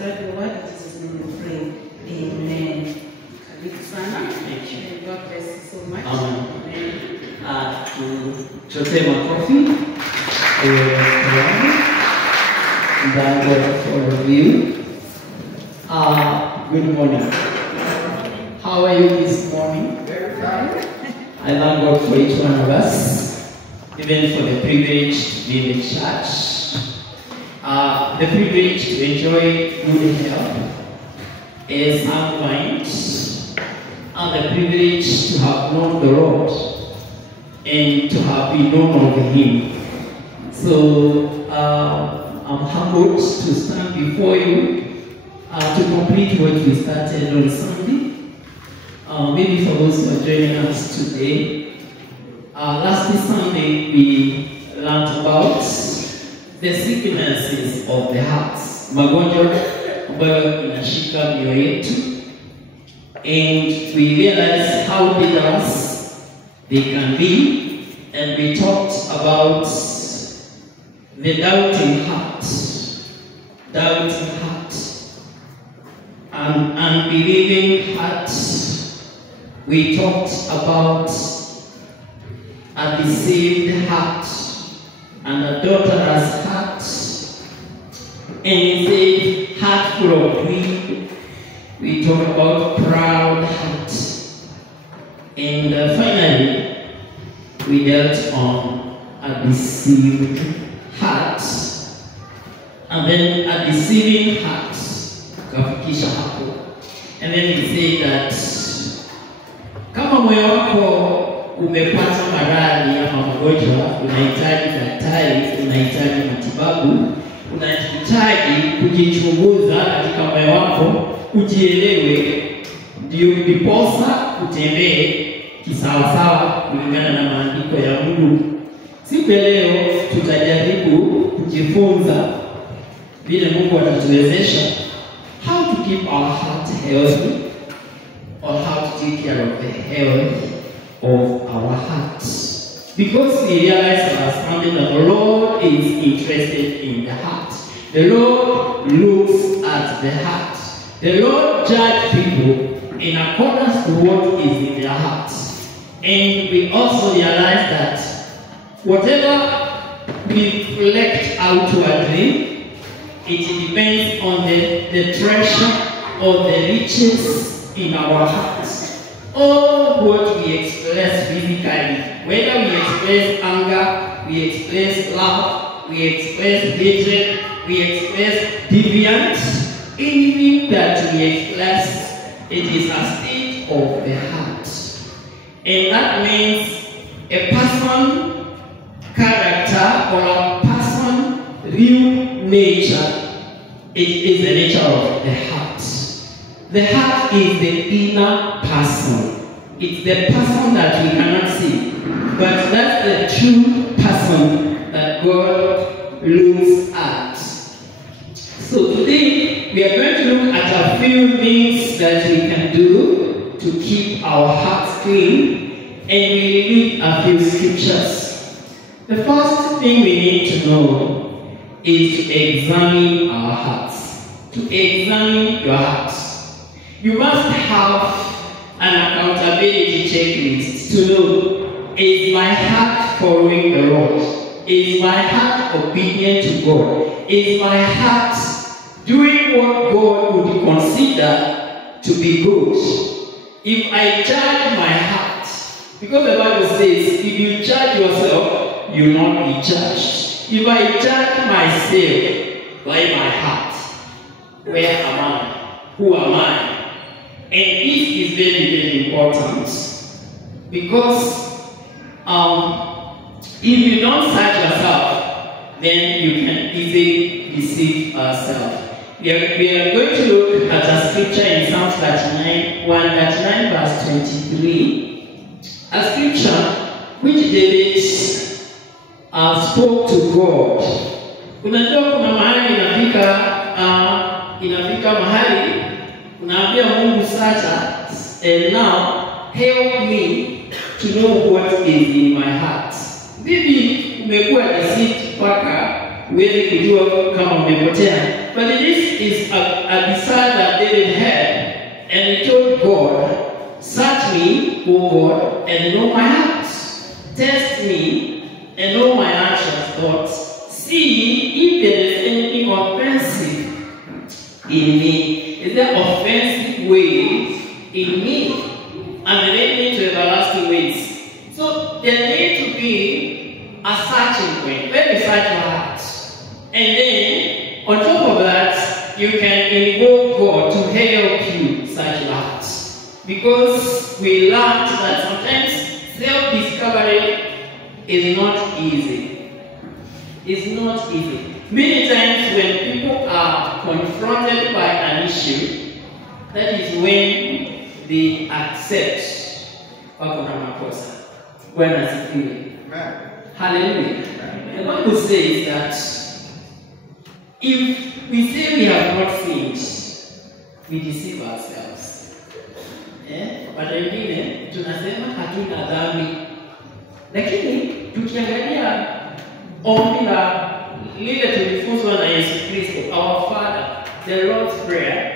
describe your word. In Jesus' name we pray. Amen. Karibu sana. Thank you. God bless you so much. Amen. Tuchotee makofi. Thank God for all of you. Good morning. How are you this morning? Very fine. I thank God for each one of us, even for the privilege to be in the church, the privilege to enjoy good health, a sound mind, and the privilege to have known the Lord and to have been known of Him. So I'm humbled to stand before you to complete what we started on Sunday. Maybe for those who are joining us today, last Sunday we learned about the sicknesses of the heart, magonjwa ambayo inashika mioyo yetu, and we realized how dangerous they can be, and we talked about the doubting heart, and unbelieving heart. We talked about a deceived heart and a daughter's heart, and a heart full of greed. We talked about proud heart, and finally we dealt on a deceived heart, and then a deceiving heart, kafikisha hapo. And then we say that kama moyo wako umepata maradhi ama magonjwa, unahitaji daktari, unahitaji matibabu, unahitaji kujichunguza katika moyo wako, ujielewe, ndio ndiposa utembee kisawasawa kulingana na maandiko ya Mungu. Siku leo tutajaribu kujifunza vile Mungu atatuwezesha how to keep our heart healthy, or how to take care of the health of our hearts. Because we realize and understand that the Lord is interested in the heart. The Lord looks at the heart. The Lord judges people in accordance to what is in their hearts. And we also realize that whatever we reflect outwardly, it depends on the treasure or the riches in our hearts. All what we express physically, whether we express anger, we express love, we express hatred, we express deviance, anything that we express, it is a state of the heart. And that means a person character or a person real nature, it is the nature of the heart. The heart is the inner person. It's the person that we cannot see. But that's the true person that God looks at. So today, we are going to look at a few things that we can do to keep our hearts clean. And we read a few scriptures. The first thing we need to know is to examine our hearts. To examine your hearts. You must have an accountability checklist to know, is my heart following the Lord? Is my heart obedient to God? Is my heart doing what God would consider to be good? If I judge my heart, because the Bible says, if you judge yourself, you will not be judged. If I judge myself by my heart, where am I? Who am I? And this is very, very important, because if you don't search yourself, then you can easily deceive yourself. We are going to look at a scripture in Psalm 39, 139 verse 23. A scripture which David spoke to God. Unajua kuna mahali inafika mahali unaambia Mungu sasa, and now help me to know what is in my heart. Maybe umekuwa deceived mpaka huwezi kujua kama umepotea. But this is a God, and know my heart. Test me and know my anxious thoughts. See if there is anything offensive in me. Is there offensive ways in me? And lead me to everlasting ways. So there needs to be a searching point. When you search your heart, and then on top of that, you can invoke God to help you search your heart. Because we learned that sometimes self-discovery is not easy. It's not easy. Many times when people are confronted by an issue, that is when they accept wako na makosa. Bwana asifiwe. Hallelujah. The Bible says that if we say we have not sinned, we deceive ourselves. Watu wengine tunasema hatuna dhambi. Lakini tukiangalia ombi la lile tulifunzwa na Yesu Kristo, our Father, the Lord's Prayer,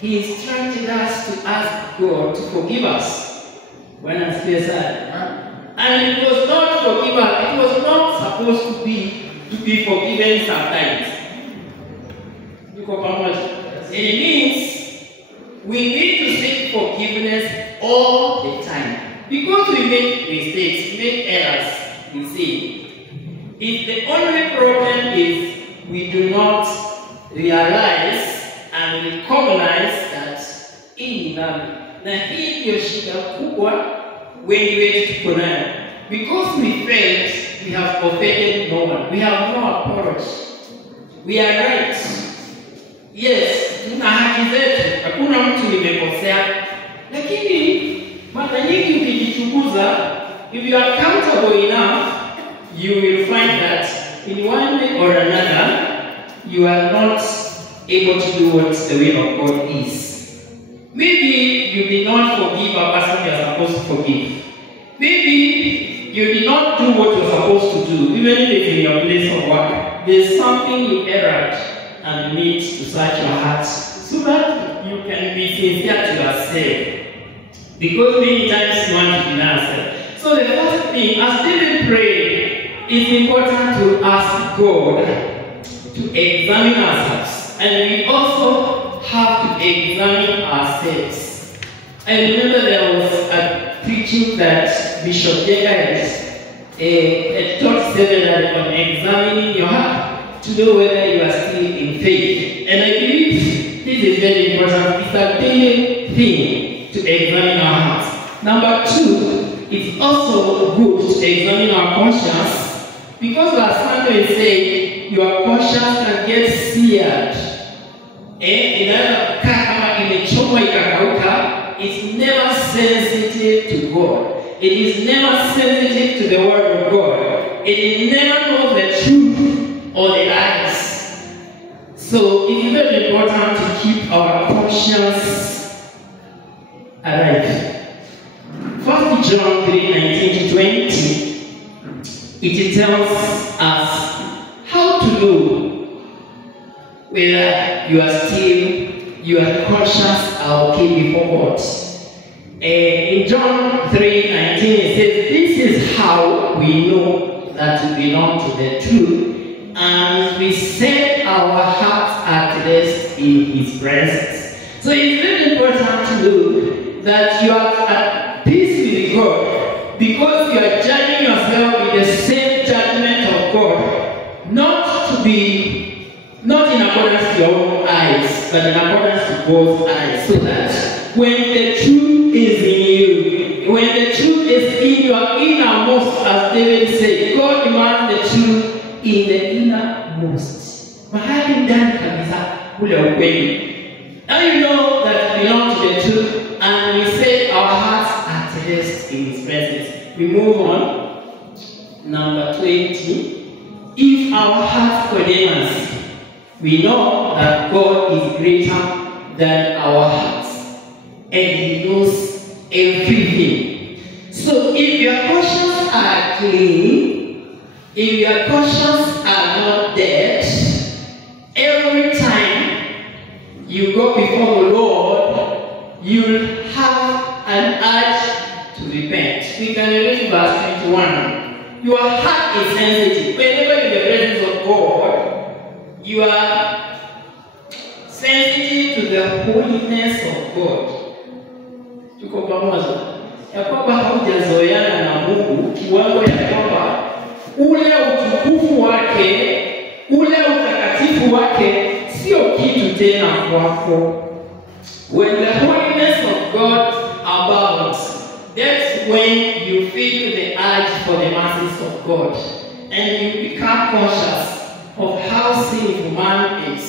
He instructed us to ask God to forgive us when I'm still sad. And it was not forgive us, it was not supposed to be forgiven sometimes. It means we need to seek forgiveness all the time. Because we make mistakes, we make errors, we sin. If the only problem is we do not realize and recognize that in na hii ndio shida kubwa wengi wetu tuko nayo. Because we failed, we have offended no one. We have no apology. We are right. Yes, tuna haki zetu. Hakuna mtu nimekosea. Lakini mara nyingi ukijichunguza, if you are accountable enough, you will find that in one way or another, you are not able to do what the will of God is. Maybe you did not forgive a person you are supposed to forgive. Maybe you did not do what you are supposed to do, even if it's in your place of work. There's something you erred and you need to search your heart so that you can be sincere to yourself. Because many times you want to deny yourself. So the first thing, as David prayed, it's important to ask God to examine ourselves. And we also have to examine ourselves. I remember there was a preaching that Bishop Jagger taught seminary on examining your heart to know whether you are still in faith. And I believe this is very important. It's a daily thing to examine our hearts. Number two, it's also good to examine our conscience, because as Sunday said, your conscience can get seared. It's never sensitive to God. It is never sensitive to the word of God. It never knows the truth or the lies. So it is very important to keep our conscience alive. 1 John 3:19-20, it tells us how to know whether your conscience are okay before God. In John 3:19, it says, this is how we know that we belong to the truth, and we set our hearts at rest in His presence. So it's very important to know that you are at peace with God, because you are judging yourself with the same judgment of God, not in accordance to your own eyes, but in accordance to God's eyes. So that when the truth is in you, when the truth is in your innermost, as David said, God demands the truth in the innermost. Mahali ndani kabisa ule ukweli. Now you know that we belong to the truth, and we set our hearts at rest in His presence. We move on. Number 20. If our hearts condemn us, we know that God is greater than our hearts, and He knows everything. So if your conscience are clean, if your conscience are not dead, every time you go before the Lord, you'll have an urge we can read verse 21. Your heart is sensitive. Whenever in the presence of God, you are sensitive to the holiness of God. Tuko pamoja. Ya kwamba haujazoeana na Mungu kiwango ya kwamba ule utukufu wake, ule utakatifu wake sio kitu tena kwako. When the holiness of God abounds, that's when you feel the urge for the mercies of God, and you become conscious of how sinful man is.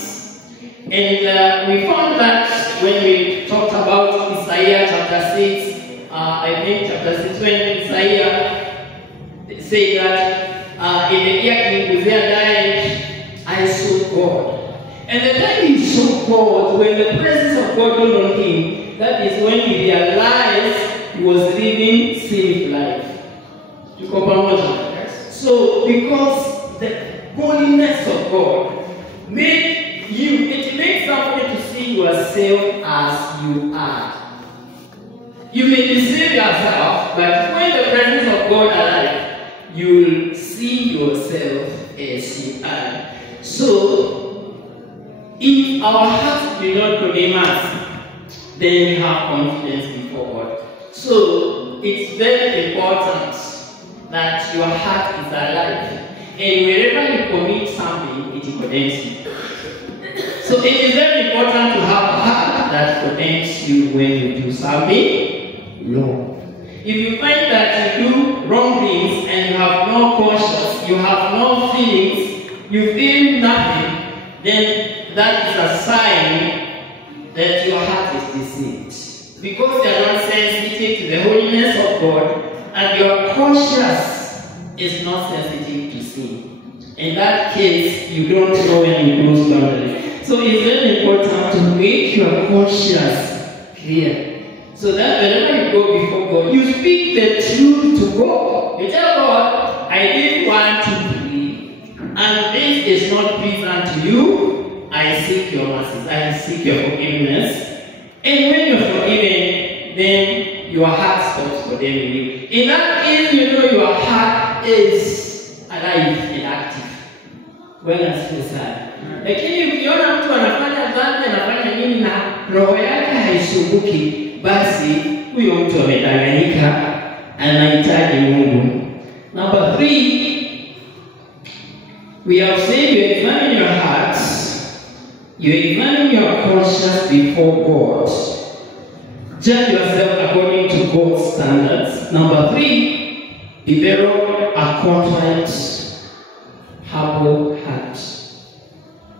And we found that when we talked about Isaiah chapter 6, I think chapter 6, when Isaiah said that in the year King Uzziah died, I saw God. And the time he saw God, when the presence of God came on him, that is when he realized he was living sinful life. So, because the holiness of God made you, it makes somebody to see yourself as you are. You may deceive yourself, but when the presence of God arrives, you will see yourself as you are. So, if our hearts do not condemn us, then we have confidence before God. So, it's very important that your heart is alive. And wherever you commit something, it condemns you. So, it is very important to have a heart that condemns you when you do something wrong. If you find that you do wrong things and you have no conscience, you have no feelings, you feel nothing, then that is a sign that your heart is deceived. Because you are not sensitive to the holiness of God, and your conscience is not sensitive to sin. In that case, you don't know when you cross boundaries. So it's very important to make your conscience clear. So that whenever you go before God, you speak the truth to God. You tell God, I did 1, 2, 3, and this is not pleasant to you. I seek your mercies. I seek your forgiveness. And when you're forgiven, then your heart stops condemning you. In that case, you know your heart is alive and active. Bwana asifiwe sana. Lakini ukiona mtu anafanya dhambi, anafanya nini na roho yake haisumbuki, basi huyo mtu amedanganyika, anahitaji Mungu. Number 3, we have said you examine your hearts, you examine your conscience before God. Judge yourself according to God's standards. Number 3, develop a contrite, humble heart.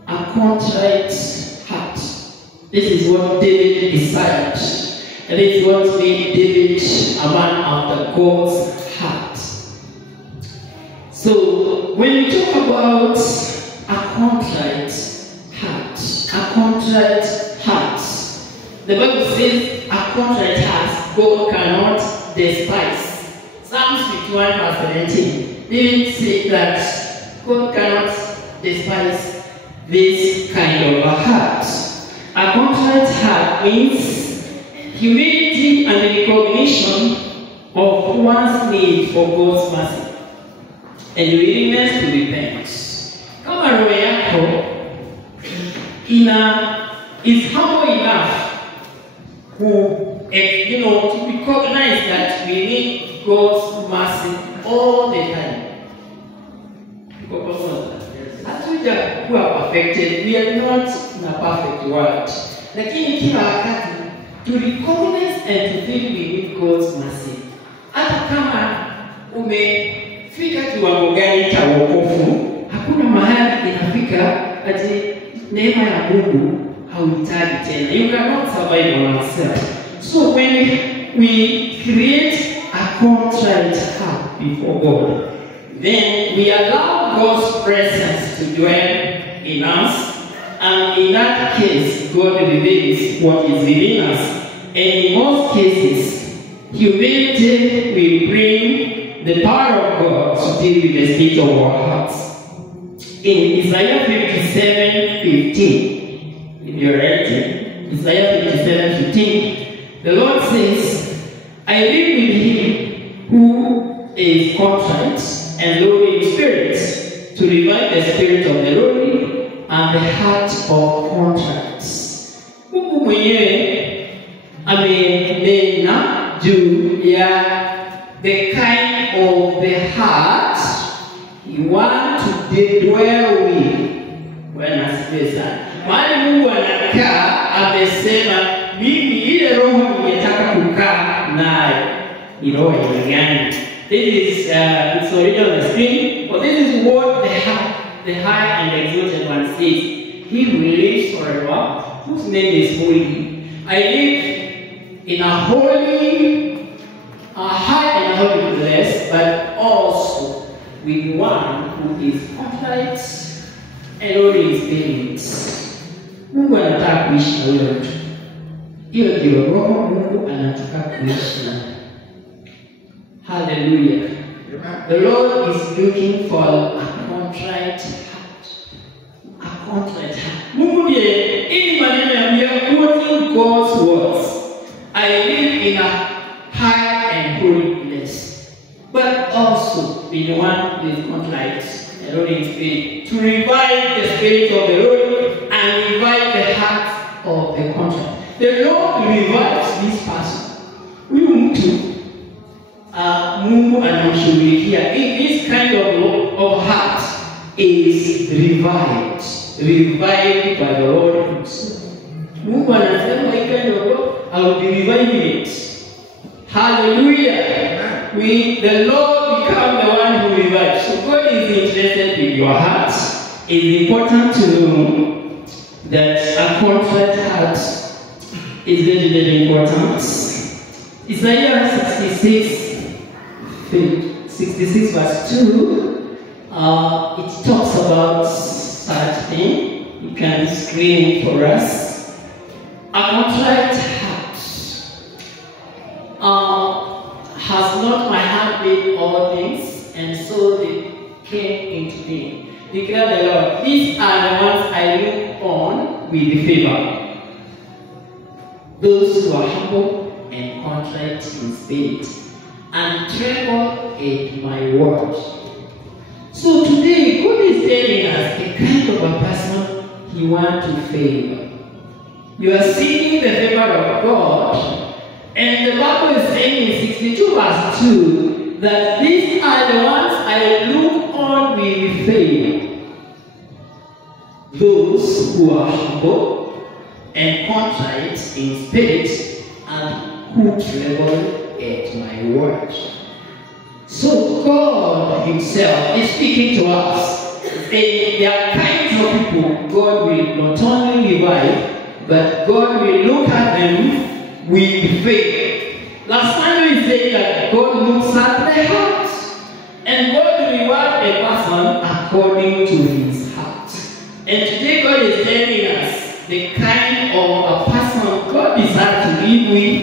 A contrite heart. This is what David desired. And this is what made David a man after God's heart. So, when we talk about a contrite heart, the Bible says a contrite heart God cannot despise. Psalms 51 verse 17. David said that God cannot despise this kind of a heart. A contrite heart means humility and recognition of one's need for God's mercy and willingness to repent. Kama roho yako is humble enough to recognize that we need God's mercy all the time. Hatuja kuwa perfected, we are not in a perfect world. Lakini kila wakati to recognize and to feel we need God's mercy. Hata kama umefika kiwango gani cha wokovu, hakuna mahali inafika ati neema ya Mungu hauhitaji tena. You cannot survive on yourself. So when we create a contrite heart before God, then we allow God's presence to dwell in us, and in that case, God reveals what is within us. And in most cases, humility will bring the power of God to deal with the state of our hearts. In Isaiah 57:15, if you're ready, Isaiah 57:15, the Lord says, I live with him who to revive the spirit of the lowly and the heart of contrite. Mungu mwenyewe amenena juu ya the kind of the heart he wants to dwell with. Bwana asifiwe sana. Mahali Mungu anakaa amesema mimi ile roho ningetaka kukaa nayo ni roho gani? This is it's original on the screen, but this is what the high and exalted one says. He who lives forever, whose name is holy. I live in a high and holy place, but also with one who is contrite and lowly in spirit. Mungu anataka kuishi na huyo mtu. Hiyo ndio roho Mungu anataka kuishi na. Hallelujah. The Lord is looking for a contrite heart. A contrite heart. Mungu ndiye ili maneno ya we are quoting God's words. I live in a high and holy place, but also be the one with contrite and lowly in spirit, to revive the spirit of the Lord and revive the heart of the contrite. The Lord revives this person. Huyu mtu Mungu anamshughulikia. This kind of heart is revived by the Lord himself. Mungu anasema hii kind of love, I will be reviving it. Hallelujah. The Lord become the one who revives. So God is interested in your heart. It's important to know that a contrite heart is very, very important. Isaiah 66 verse 2, it talks about such thing. You can screen it for us. A contrite heart has not my heart made all things, and so they came into being. Declare the Lord, these are the ones I look on with favor. Those who are humble and contrite in spirit, and tremble at my word. So today, God is telling us the kind of a person he wants to favor. You are seeking the favor of God, and the Bible is saying in 62 verse 2 that these are the ones I look on with favor. Those who are humble and contrite in spirit, and who tremble at my word. So God himself is speaking to us. There are kinds of people God will not only revive, but God will look at them with faith. Last time we said that God looks at the heart, and God will reward a person according to his heart. And today God is telling us the kind of a person God desires to live with.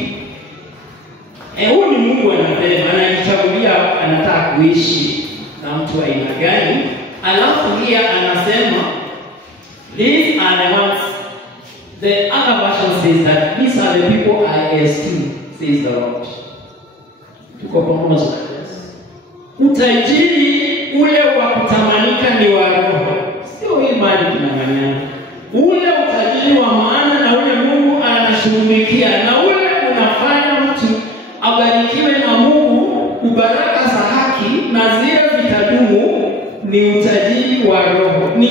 Huyu ni Mungu anajichagulia anataka kuishi na mtu aina gani. Alafu here anasema these are the ones. The other version says that these are the people I esteem, says the Lord. Tuko pamoja. Utajiri ule wa kutamanika ni wa roho, sio hii mali tunang'ang'ana. Ule utajiri wa maana na ule Mungu anashughulikia, na ule unafanya mtu abarikiwe na Mungu, ubaraka za haki na zile zitadumu, ni utajiri wa roho. Ni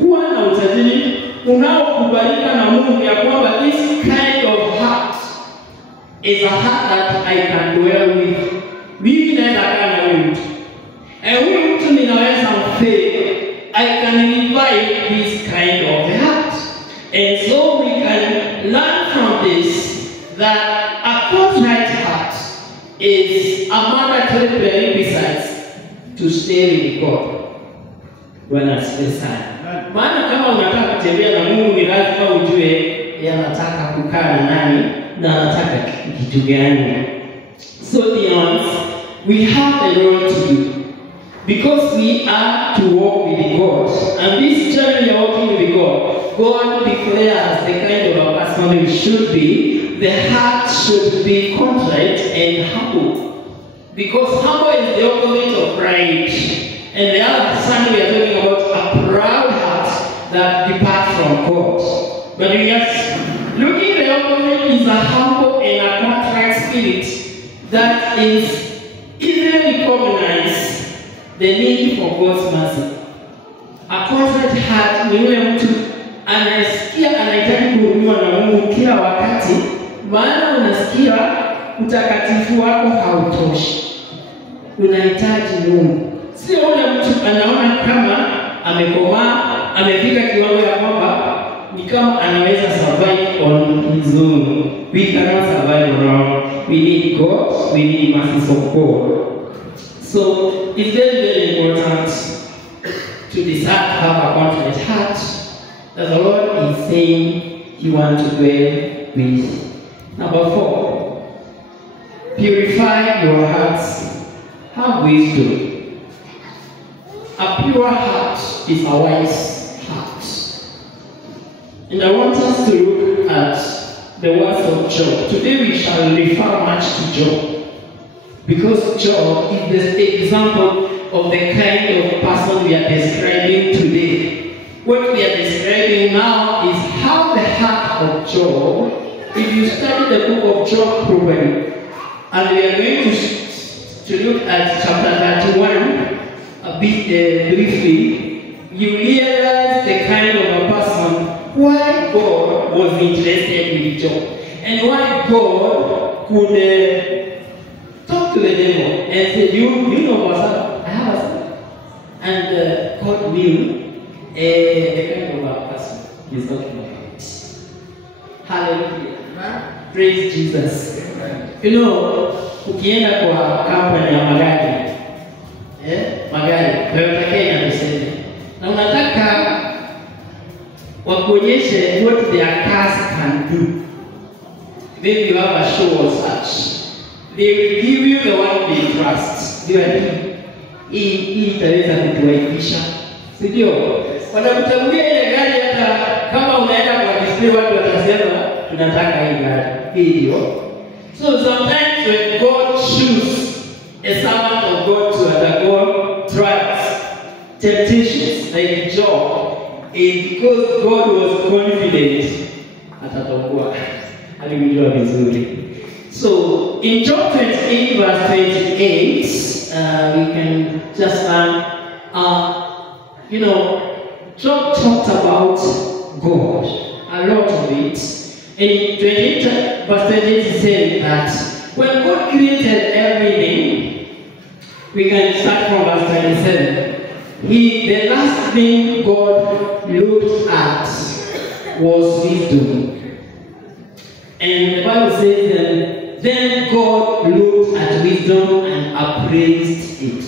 kuwa na utajiri unaokubalika na Mungu, ya kwamba this kind of heart is a heart that I can dwell with. Mimi naweza kaa na huyu mtu, huyu mtu ninaweza mfavor. I can revive this kind of heart. And so we can learn from this that a contrite heart is a mandatory prerequisite to stay with God. Bwana asifiwe sana. Maana kama unataka kutembea na Mungu, ni lazima ujue anataka kukaa na nani na anataka kitu gani. So we have a role to do, because we are to walk with God. And this journey we are walking with God, God declares the kind of a person we should be. The heart should be contrite and humble, because humble is the opposite of pride. And the other Sunday we are talking about a proud heart that departs from God. But we are looking the opposite is a humble and a contrite spirit that is easily recognize the need for God's mercy. A contrite heart ni yule mtu anasikia anahitaji kuhudumiwa na Mungu kila wakati, maana unasikia utakatifu wako hautoshi. Unahitaji Mungu. Sio yule mtu anaona kama amekomaa, amefika kiwango ya kwamba ni kama anaweza survive on his own. We cannot survive on our own. We need God. We need mercy of God. So it's very, very important to decide to have a contrite heart that the Lord is saying He wants to dwell with. Number 4, purify your hearts. Have wisdom. A pure heart is a wise heart. And I want us to look at the words of Job. Today we shall refer much to Job, because Job is the example of the kind of person we are describing today. What we are describing now is how the heart of Job, if you study the book of Job properly, and we are going to look at chapter 31 a bit briefly, you realize the kind of a person why God was interested in Job, and why God could talk to the devil and say, you know what's up? I have a son. And God knew the kind of a person he's talking about. Hallelujah. Praise Jesus. You know, ukienda kwa kampuni ya magari, magari, Toyota Kenya tuseme, na unataka wakuonyeshe what their cars can do. Maybe you have a show or such. They will give you the one they trust. Hii itaweza kutuaibisha. Si ndio? Wanakuchagulia ile gari hata kama unaenda kwa display watu watasema tunataka hii gari. Hii ndio. So sometimes when God chooses a servant of God to undergo trials, temptations like Job, and because God was confident, atatokuwa alimjua vizuri. So in Job 28 verse 28, we can just learn, Job talked about God, a lot of it. And in 28 verse 28 he said that when God created everything, we can start from verse 27. The last thing God looked at was wisdom. And the Bible says then God looked at wisdom and appraised it.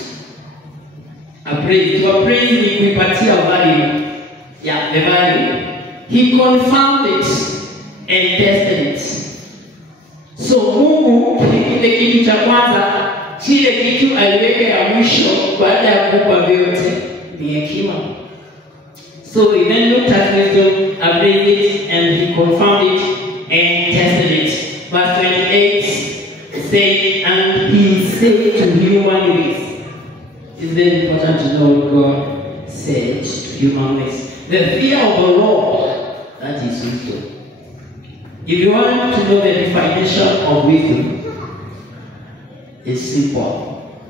To appraise it, we patia value. Yeah, the value. He confirmed it and tested it. So Mungu kile kitu cha kwanza, kile kitu aliweka ya mwisho baada ya kupa vyote ni hekima. So he then looked at wisdom, appraised it, and he confirmed it and tested it. Verse 28 said, and he said to human race. It's very important to know what God said to human race. The fear of the Lord, that is wisdom. If you want to know the definition of wisdom, it's simple.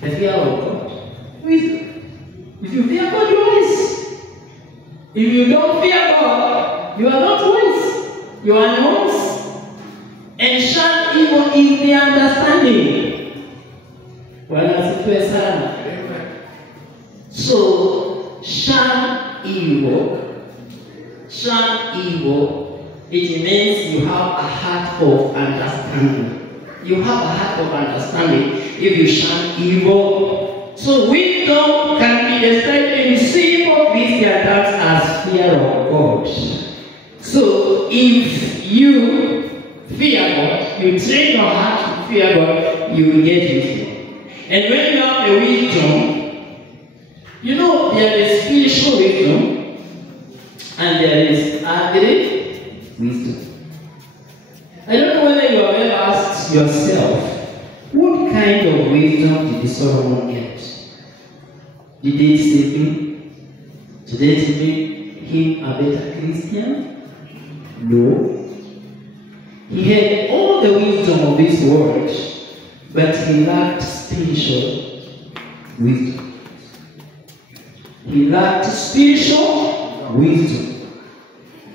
The fear of God. Wisdom. If you fear God, you are wise. If you don't fear God, you are not wise. You are unwise. And shun evil is the understanding. So, shun evil. Shun evil. It means you have a heart of understanding. You have a heart of understanding if you shun evil. So wisdom can be described in simple Christian terms as fear of God. So if you fear God, you train your heart to fear God, you will get wisdom. And when you have the wisdom, there is spiritual wisdom and there is earthly wisdom. I don't know whether you have ever asked yourself, what kind of wisdom did Solomon get? Did it save him? Did it make him a better Christian? No. He had all the wisdom of this world, but he lacked spiritual wisdom. He lacked spiritual wisdom.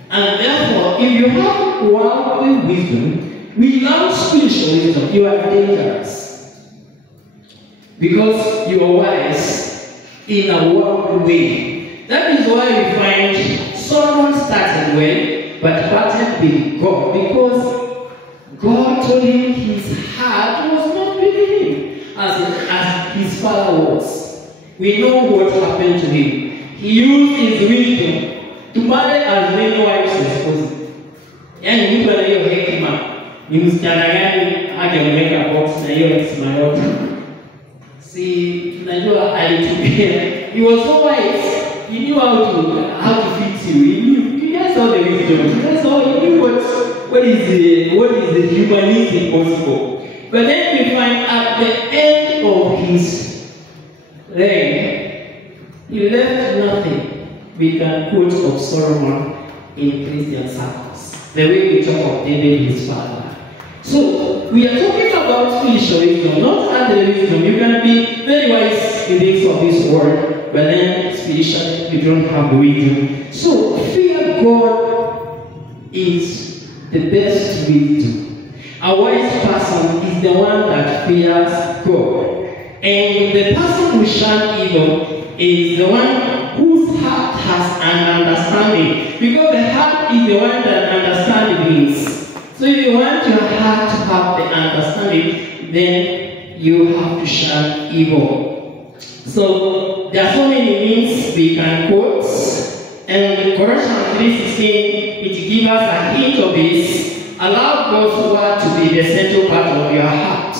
And therefore, if you have worldly wisdom without spiritual wisdom, you are dangerous. Because you are wise in a worldly way. That is why we find Solomon started well, but parted with God, because God told him his heart was not with him as his father was. We know what happened to him. He used his wisdom to marry as many wives as possible. Yani mtu anayo hekima ni msichana gani angemweka box na hiyo hekima yote. Si tunajua alitumia. He was so wise. He knew how to fix you. He has all the wisdom. That's all he knew. What is the humanistic possible? But then we find at the end of his reign, he left nothing we can quote of Solomon in Christian circles. The way we talk of David, his father. So we are talking about spiritual wisdom, not other wisdom. You can be very wise in things of this world, but then spiritually you don't have the wisdom. So fear God is the best wisdom. A wise person is the one that fears God. And the person who shuns evil is the one whose heart has an understanding. Because the heart is the one that understands things. So if you want your heart to have the understanding, then you have to shun evil. So there are so many means we can quote. And Colossians 3:16, it gives us a hint of this. Allow God's word to be the central part of your heart.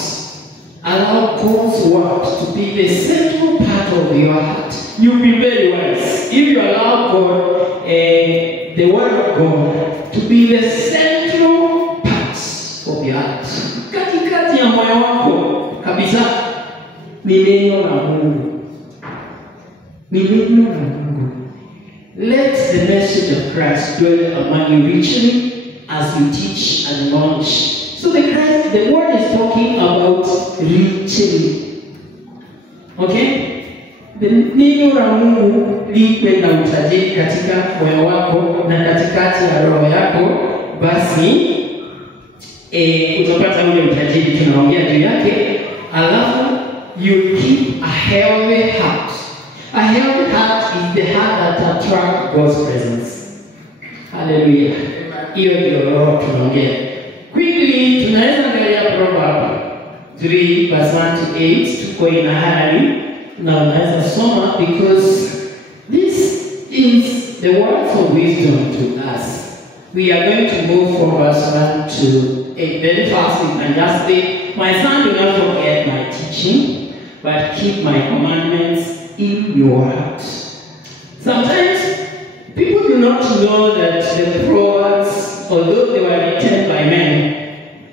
Allow God's word to be the central part of your heart. You'll be very wise. If you allow God, the word of God, to be the central part of your heart. Katikati ya moyo wako, kabisa, ni neno la Mungu. Ni neno la Mungu. Let the message of Christ dwell among you richly as you teach and launch. So the word is talking about richly. Okay? The neno la Mungu liwe na utajiri katika moyo wako na katikati ya roho yako, basi utapata ule utajiri tunaongea juu yake. Alafu you keep a healthy heart. A healthy heart is the heart that attracts God's presence. Hallelujah. Hiyo ndio roho tunaongea. Quickly tunaweza angalia Proverbs 3 verse 1 to 8 tuko ina harari na unaweza soma, because this is the words of wisdom to us. We are going to move from verse 1 to 8 very fast, and just say, my son, do not forget my teaching, but keep my commandments in your heart. Sometimes people do not know that the Proverbs, although they were written by men,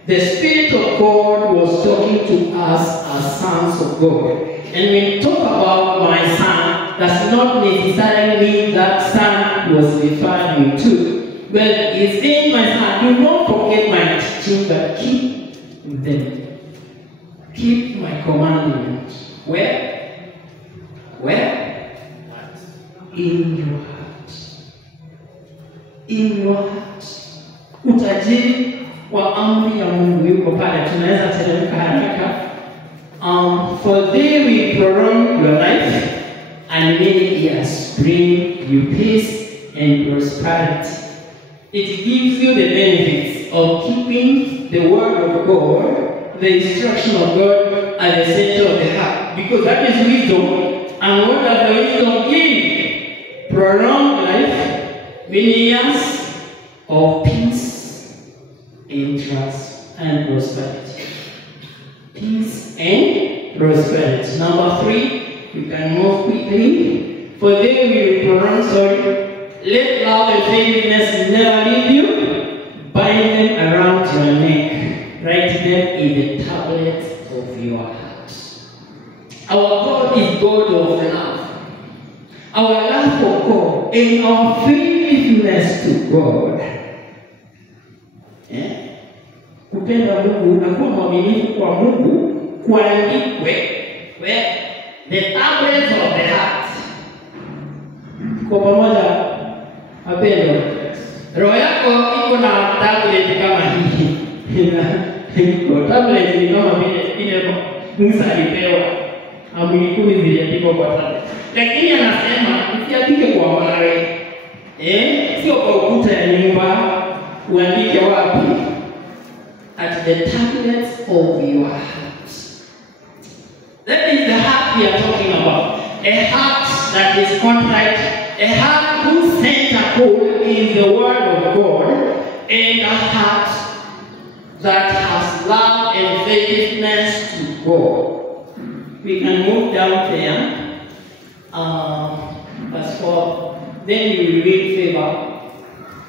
the Spirit of God was talking to us as sons of God. And when we talk about my son, does not necessarily mean that son was referring to. But he's saying, my son, do not forget my teaching, but keep them. Keep my commandments. Where? Where? In your heart. In your heart. Utajiri wa amri ya Mungu yuko pale. Tunaweza teremka haraka. For they will prolong your life, and many years bring you peace and prosperity. It gives you the benefits of keeping the word of God, the instruction of God at the center of the heart. Because that is wisdom. And what does the wisdom give? Prolonged life, many years of peace and trust and prosperity. Peace and prosperity. Number 3, you can move quickly. For they will prolong, let love and faithfulness never leave you. Bind them around your neck. Write them in the tablet of your heart. Our God is God of love. in our faithfulness to God. Kupenda Mungu na kuwa mwaminifu kwa Mungu kuandikwe where the tablets of the heart. Kwa pamoja wapendwa, roho yako iko na tablet kama hii. Iko tablet ni kama vile Musa alipewa amri 10 ziliandikwa kwa tablet. Lakini anasema usiandike kwa mawe. Sio kwa ukuta ya nyumba, uandike wapi? At the tablets of your heart. That is the heart we are talking about. A heart that is contrite, a heart whose center core is the word of God, and a heart that has love and faithfulness to God. We can move down there. Verse 4. Then you will read favor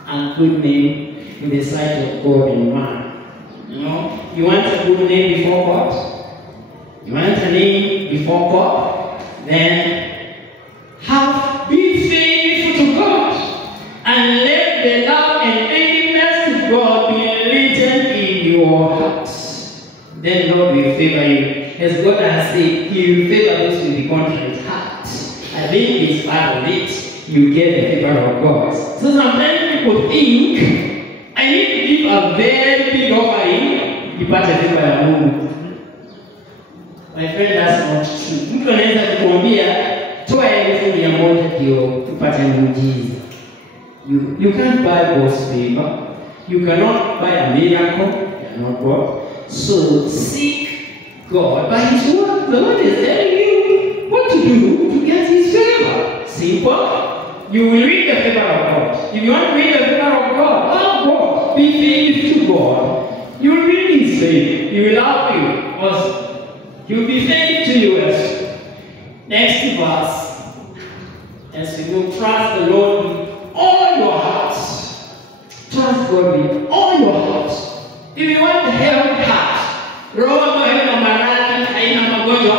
and good name in the sight of God and man. You know, you want a good name before God? You want a name before God? Then be faithful to God and let the love and faithfulness to God be written in your hearts. Then Lord will favor you. As God has said, He will favor those with the contrite heart. I think it's part of it. You get the favor of God. So sometimes people think, I need to give a very big offering, nipate favor ya Mungu. My friend, that's not true. Mtu anaweza kukuambia toa 1,100 ndio upate muujiza. You can't buy God's favor. You cannot buy a miracle. You are not God. So seek God by His word. The Lord is telling you what to do to get His favor. Simple. You will read the favor of God. If you want to read the favor of God, love God. Be faithful to God. You will read His favor. He will love you. Also, He will be faithful to you. Next verse. As we go, trust the Lord with all your hearts. Trust God with all your hearts. If you want a healthy heart, roho ambayo haina maradhi, haina magonjwa,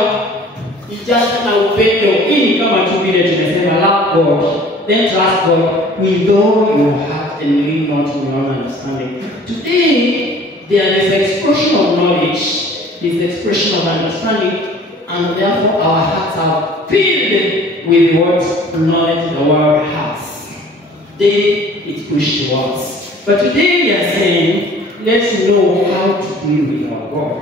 ijaze na upendo, ili kama tu vile tumesema love God. Then trust God with all your heart and lean not on your own understanding. Today, there is expression of knowledge, there is expression of understanding, and therefore our hearts are filled with what knowledge the world has. Then it pushed towards. But today we are saying, let's know how to deal with our God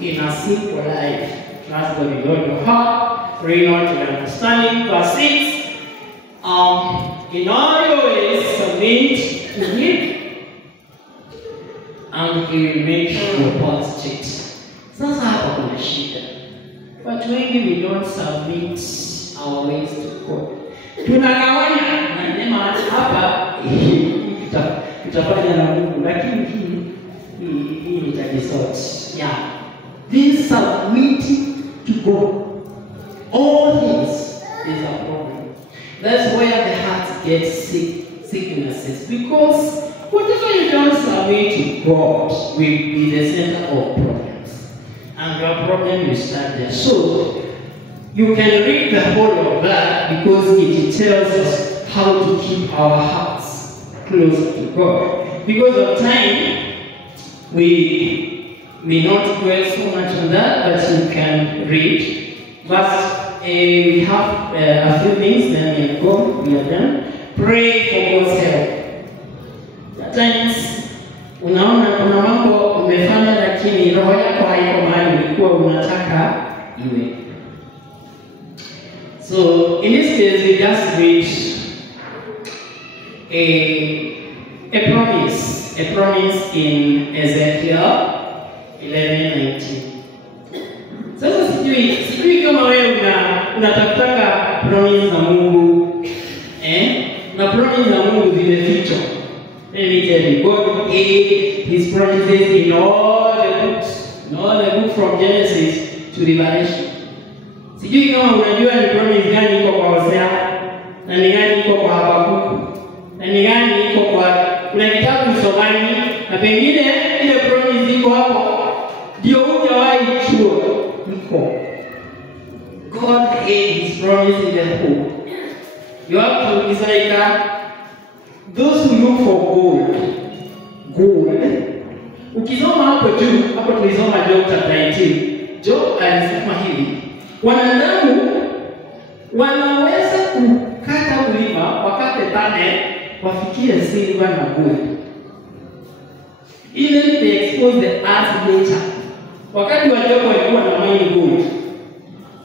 in a simple life. Trust God with all your heart, lean not on your understanding. Verse 6. In all your ways submit to Him, and He will make your path straight. Sasa hapa kuna shida. Watu wengi we don't submit our ways to God. Tunagawanya na neema hapa tutafanya na Mungu, lakini hii itajisort. Yeah. This submitting to God. All things is a problem. That's where the heart gets sicknesses, because whatever you don't submit to God will be the center of problems, and your problem will start there. So you can read the whole of that because it tells us how to keep our hearts close to God. Because of time, we may not dwell so much on that, but you can read. But we have a few things, then we go, we are done. Pray for God's help. At times, unaona kuna mambo umefanya lakini roho yako haiko mahali ulikuwa unataka iwe. So, in this case, we just read a promise in Ezekiel 11:19. Sasa sijui kama wewe unataka promise za Mungu, na promise za Mungu zimefichwa. Let me tell you, God gave His promises in all the books from Genesis to Revelation. Sijui kama unajua ni promise gani iko kwa Hosea, na ni gani iko kwa Habakuku, na ni gani iko kwa kuna kitabu usomani, na pengine ile promise iko hapo ndio hujawahi jua iko. God gave His promise in the book. You have to, it's like those who look for gold. Ukisoma hapo juu, hapo tulisoma Job chapter 18. Job alisema hivi, wanadamu wanaweza kukata mlima wakate tane wafikie silver na gold. Even they expose the earth's nature. Wakati wa Job walikuwa na mine gold,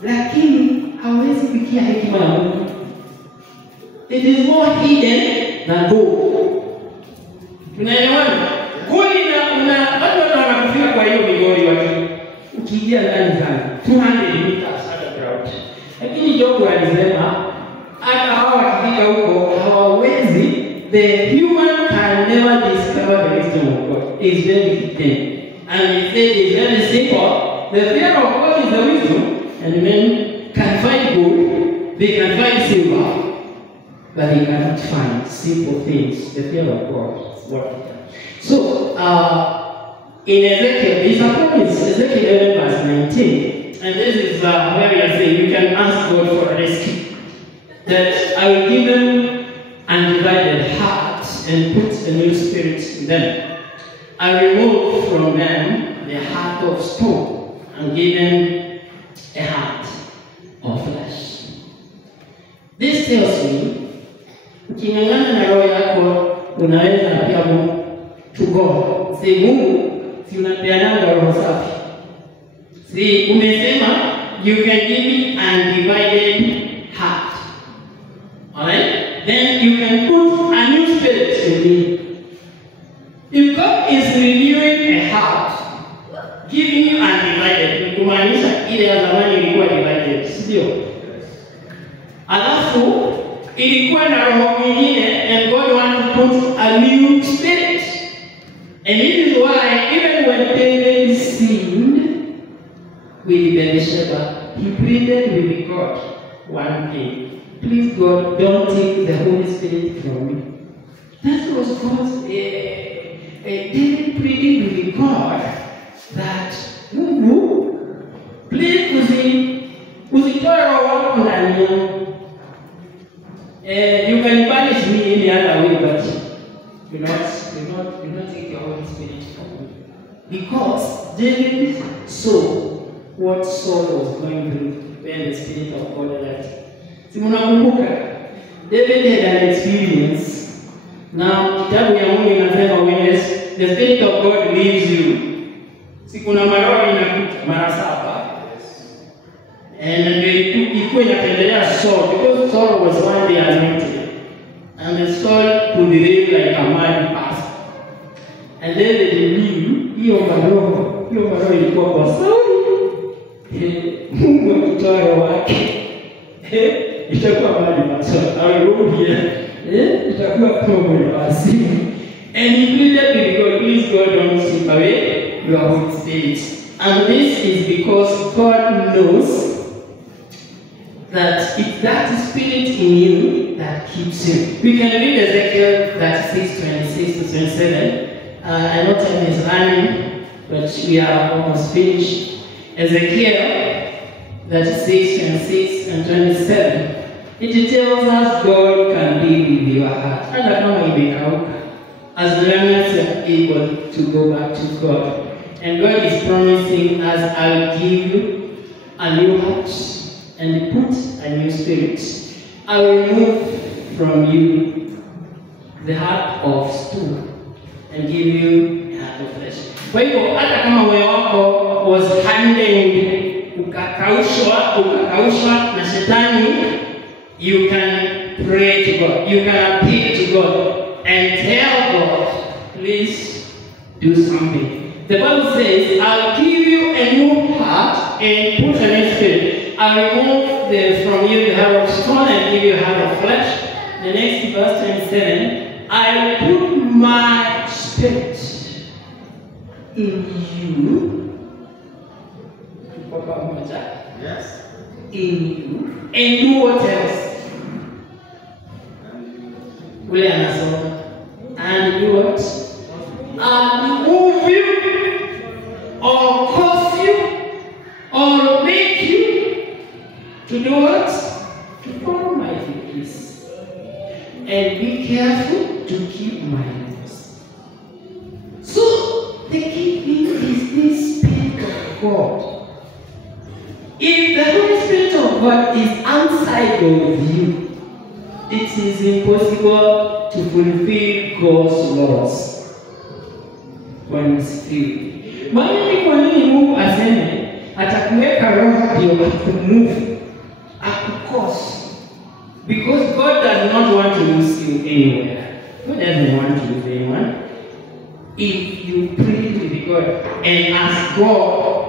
lakini hawezi kufikia hekima ya Mungu. It is more hidden than gold. Tunaelewana? Gold watu wanakufika kwa hiyo migori watu. Ukiingia ndani sana 200 meters underground. Lakini Job alisema hata hawa wakifika huko hawawezi. The human can never discover the wisdom of God. It's very hidden. And he said it's very simple. The fear of God is the wisdom, and men can find gold, they can find silver, but they cannot find simple things. The fear of God is what it does. So, in Ezekiel, there's a promise, Ezekiel 11 verse 19, and this is where we are saying you can ask God for a rescue. That I will give them undivided hearts and put a new spirit in them. I remove from them the heart of stone and give them a heart of flesh. This tells me, uking'ang'ana na roho yako unaweza pia to God. Say Mungu, si unapeana roho safi. Si umesema you can give me undivided heart. Alright? Then you can put a new spirit in me. If God is renewing a heart, giving you undivided, kumaanisha ile ya zamani ilikuwa divided, sio? Alafu ilikuwa na roho nyingine, and God wants to put a new spirit. And this is why even when David sinned with Bathsheba, he pleaded with God one day, please God, don't take the Holy Spirit from me. That was God's David pleaded with God that Mungu, please usitoe roho wako ndani yangu. You can punish me any other way, but do not take your Holy Spirit from me. Because David saw what Saul was going through when the Spirit of God left. Si mnakumbuka? David had an experience. Now, kitabu ya Mungu inasema when the Spirit of God leaves you, si kuna maroho inakuja mara 7. And ikuwa inapendelea Saul, because Saul was one day anointed. And the Saul could live like a mad person. And then they knew, hiyo maroho ilikuwa kwa Sauli. Mungu akitoa roho wake. Itakuwa mad person. Hallelujah. Itakuwa kama mwenye wazimu. And he pleaded with God, please God, don't take away your Holy Spirit. And this is because God knows that it's that spirit in you that keeps you. We can read Ezekiel 36, 26 to 27. I know time is running, but we are almost finished. Ezekiel 36, 26 and 27. It tells us God can be with your heart. Hata kama imekauka, as long as you are able to go back to God. And God is promising us, I will give you a new heart and put a new spirit. I will remove from you the heart of stone and give you a heart of flesh. Kwa hivyo hata kama moyo wako was hardened, ukakaushwa na shetani, you can pray to God. You can appeal to God and tell God, please do something. The Bible says, I'll give you a new heart and put a new spirit. I'll remove from you the heart of stone and give you a heart of flesh. The next verse 27, I will put my spirit in you. Yes. In you. And do what else? Ule anasoma. And do what? And move you, or cause you, or make you to do what? To follow my ways. The key thing is this Spirit of God. If the Holy Spirit of God is outside of you, it is impossible to fulfill God's laws. When it's filled. Maana kwa nini Mungu aseme atakuweka roho ndio akumove, akukose? Because God does not want to lose you anywhere. God doesn't want to lose anyone. If you pray with God and ask God,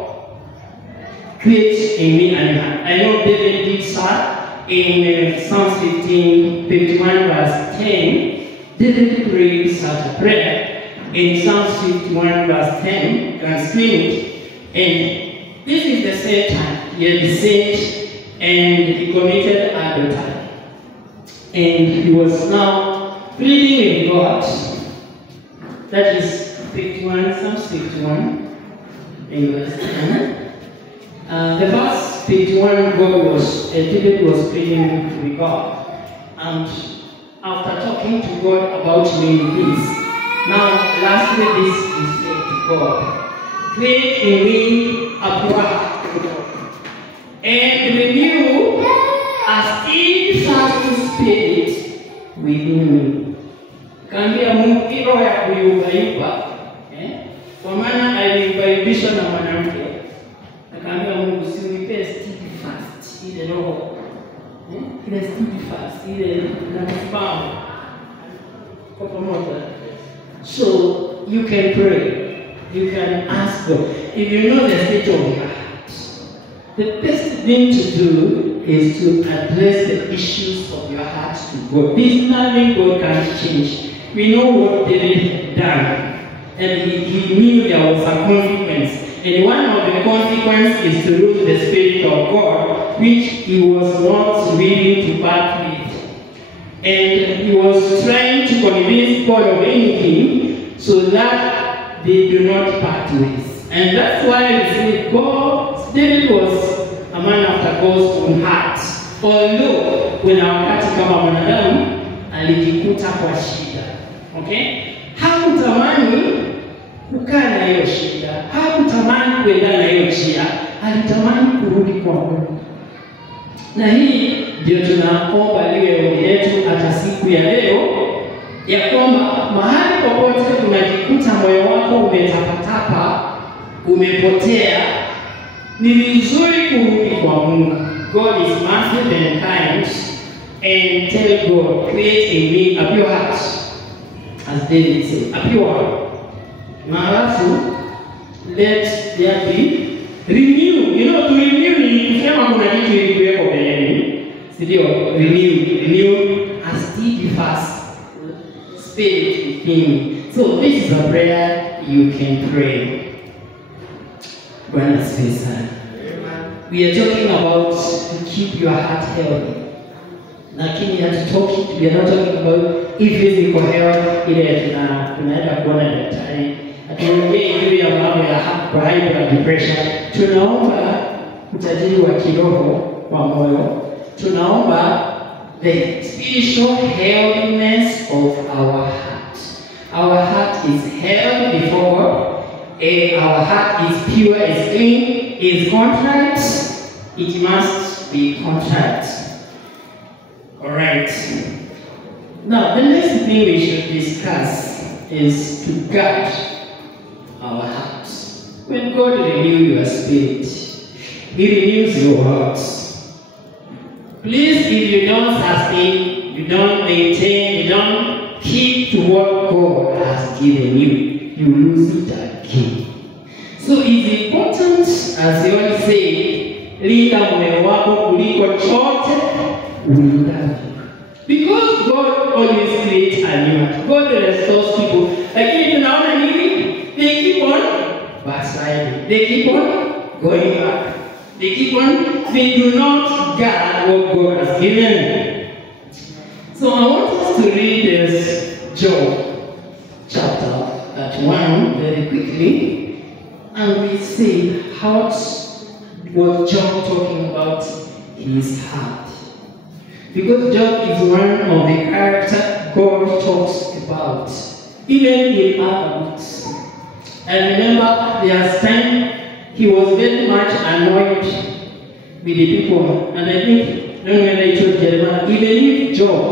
create in me and I know David did that in Psalm 51 verse 10. David prayed such a prayer. In Psalm 51 verse 10, you can screen it. And this is the same time he had sinned and he committed adultery. And he was now pleading with God. That is 51, Psalm 51, in verse 10. The verse 51, David was pleading with God. And after talking to God about doing this, now lastly this is said to God, create in me a pure heart, and renew a steadfast spirit within me. Kaambia Mungu roho ya kuyumbayumba, kwa maana aliyumbayumbishwa na mwanamke. Akaambia Mungu usinipe steadfast ile roho, ile steadfast ile inasimama kwa pamoja. So you can pray, you can ask God. If you know the state of your heart, the best thing to do is to address the issues of your heart to God. There's nothing God can change. We know what David had done, and he knew there was a consequence. And one of the consequences is to lose the Spirit of God, which he was not willing to part with. And he was trying to convince God of anything so that they do not part with. And that's why we say David was a man after God's own heart. Although kuna wakati kama mwanadamu alijikuta kwa shida. Okay? Hakutamani kukaa na hiyo shida. Hakutamani kuenda na hiyo njia. Alitamani kurudi kwa Mungu. Na hii ndio tunaomba liwe ombi letu hata siku ya leo, ya kwamba mahali popote unajikuta moyo wako umetapatapa, umepotea, ni vizuri kurudi kwa Mungu. God is merciful and kind, and tell God, create in me a pure heart, as David said, a pure heart. Na alafu, let there be renew. You know, to renew ni kusema kuna kitu ilikuweko mbeleni. Sidio, renew a steadfast spirit within me. So this is a prayer you can pray. Bwana asifiwe sana. We are talking about to keep your heart healthy. Lakini we are not talking about if physical health ile tunaenda kuona daktari. Hatuongei juu ya mambo ya high blood depression. Tunaomba utajiri wa kiroho wa moyo. Tunaomba the spiritual healthiness of our heart. Our heart is held before God. Our heart is pure, is clean, is contrite. It must be contrite. Alright. Now, the next thing we should discuss is to guard our hearts. When God renews your spirit, He renews your hearts. Please, if you don't sustain, you don't maintain, you don't keep to what God has given you, you lose it again. So it's important, as they always say, linda moyo wako kuliko chote ulinda. Because God always creates a new heart. God restores people. Lakini tunaona nini? They keep on backsliding. They keep on going back. They do not guard what God has given. So I want us to read this Job chapter 1 very quickly, and we see how was Job talking about his heart. Because Job is one of the characters God talks about, even in other books. I remember there's time he was very much annoyed with the people. And I think, when they told Jeremiah, even if Job,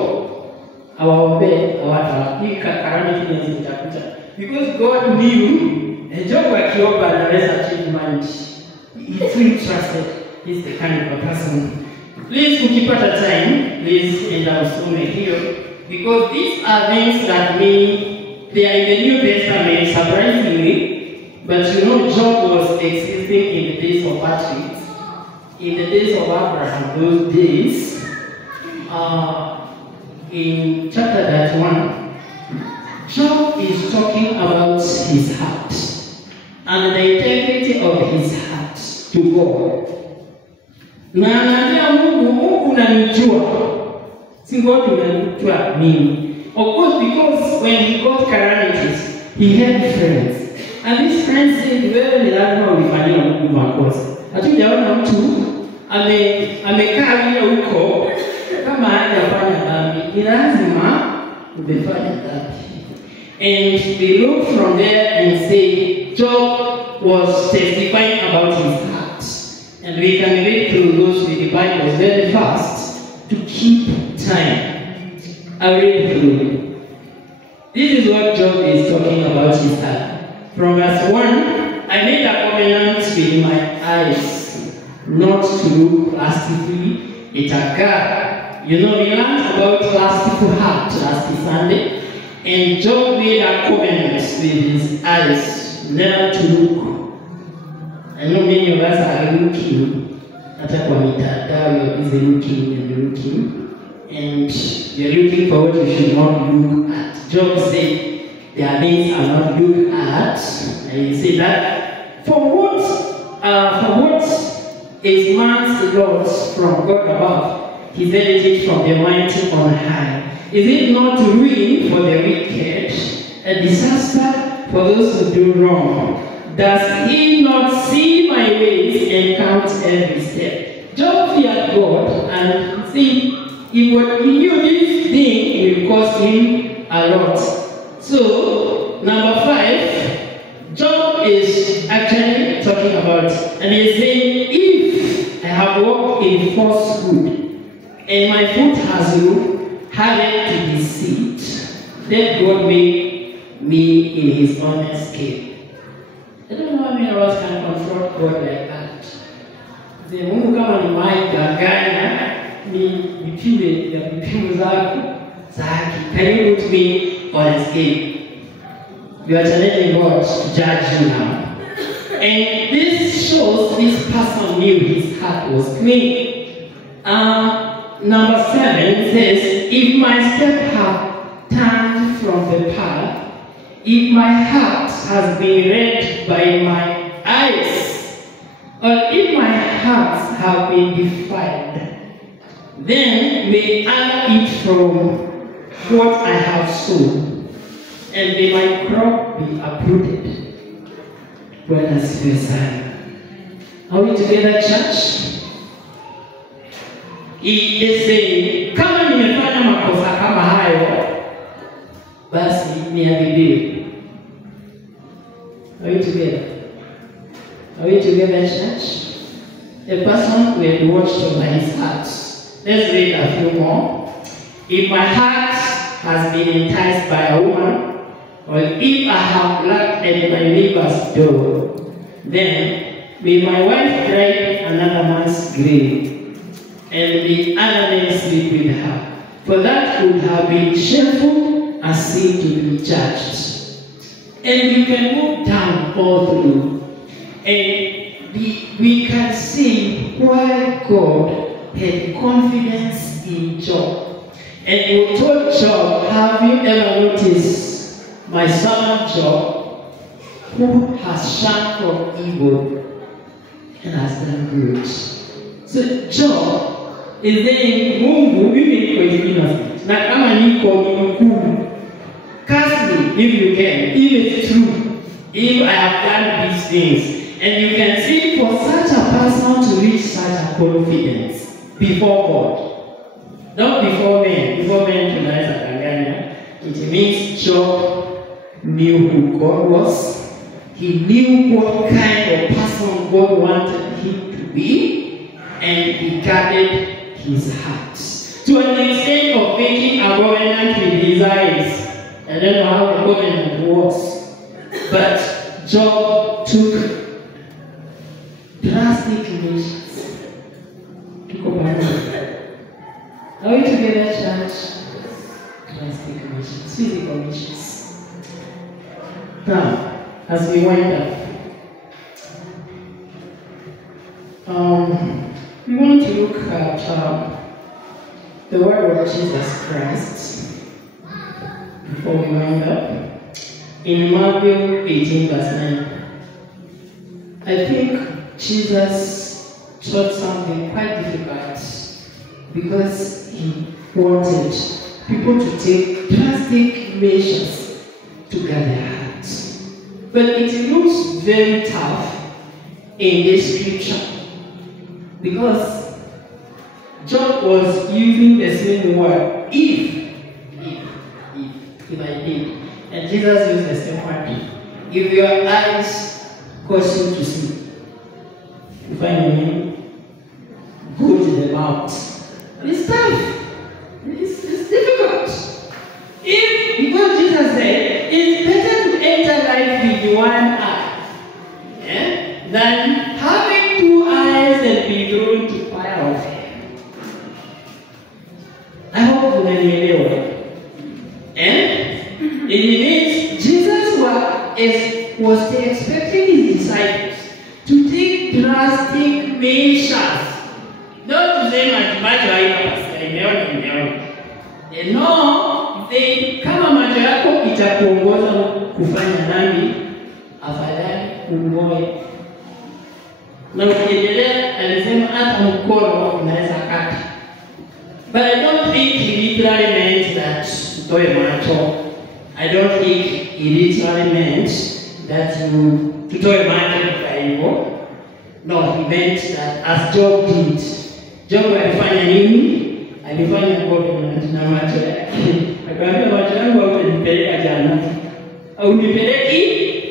our obey, our calamity, because God knew, and Job was killed by the rest achievement. He fully trusted he's the kind of a person. Please keep at a time, please, and I'll soon here, because these are things that they are in the New Testament, surprisingly, but you know, Job was existing in the days of Patrick, in the days of Abraham, those days. In chapter 31, Job is talking about his heart and the integrity of his heart to God. Na anambia Mungu unanijua. Si God unanijua mimi. Of course, because when he got calamities, he had friends. And these friends said, wewe ni lazima ulifanyia Mungu makosa. Hatujaona mtu amekaa vile huko kama hajafanya dhambi. Ni lazima umefanya dhambi. And we look from there and say Job was testifying about his heart. And we can read through those with the Bible very fast to keep time. I'll read through. This is what Job is talking about his heart. From verse 1, I made a covenant with my eyes not to look lustfully at a God. You know, we learned about lustful heart last Sunday. And Job made a covenant with his eyes never to look. I know many of us are looking at you're busy looking and looking, and you're looking for what you should not look at. Job said there are things are not looked at, and he said that for what is man's loss from God above, his heritage from the mighty on high. Is it not ruin for the wicked, a disaster for those who do wrong? Does he not see my ways and count every step? Job feared God and see he knew this thing will cost him a lot. So, number 5, Job is actually talking about, and he's saying, if I have walked in falsehood and my foot has hardened to deceit, then God made me in his own escape. I don't know how many of us can confront God like that. The Mungu kama ni mai gaganya ni vipime ya vipimo zaki. Can you put me on escape? You are challenging God to judge you now. And this shows this person knew his heart was clean. Number 7 says, if my step have turned from the path, if my heart has been read by my eyes, or if my heart have been defiled, then may I eat from what I have sown, and may my crop be uprooted. When I see the sun. Are we together, church? He is saying, kama nimefanya makosa kama hayo, basi niadhibiwe. Are we together? Are we together, church? A person who had watched over his heart. Let's read a few more. If my heart has been enticed by a woman, or if I have laughed at my neighbor's door, then may my wife drive another man's grave, and the other men sleep with her. For that would have been shameful and sin to be judged. And we can move down all through, and we can see why God had confidence in Job. And he told Job, have you ever noticed my son Job, who has shunned from evil and has done good? So Job is saying, Mungu, mimi niko innocent. Na kama niko mkuu, curse me if you can, if it's true, if I have done these things. And you can see for such a person to reach such a confidence before God, not before men. Before men tonight at Angania, it means Job knew who God was, He knew what kind of person God wanted him to be, and he guarded his heart. To an extent of making a covenant with his eyes. I don't know how the covenant was, but Job took drastic measures to command. Are we together, church? Drastic measures, physical measures. Now, as we wind up, we want to look at the word of Jesus Christ before we wind up. In Matthew 18 verse 9, I think Jesus taught something quite difficult because he wanted people to take drastic measures to guard their hearts. But it looks very tough in this scripture because Job was using the same word, if I did. And Jesus used the same word. If your eyes cause you to see, you find me, go to the mouth. It's tough. It's difficult. Because Jesus said, it's better to enter life with one eye, than having two eyes and be thrown to fire of hell. I hope you know. And it means Jesus was expecting his disciples to take drastic measures. Not to say macho haina pastor, imeona. No, kama macho yako itakuongoza kufanya dhambi, afadhali umoe. Na ukiendelea alisema hata mkono unaweza kata. But I don't think he literally meant that utoe macho. I don't think he literally meant that tutoe macho kwa hivyo. No, he meant that as Job did. Job alifanya nini? Alifanya covenant na macho yake. Akamwambia macho yangu hautanipeleka jehanamu. Au nipeleki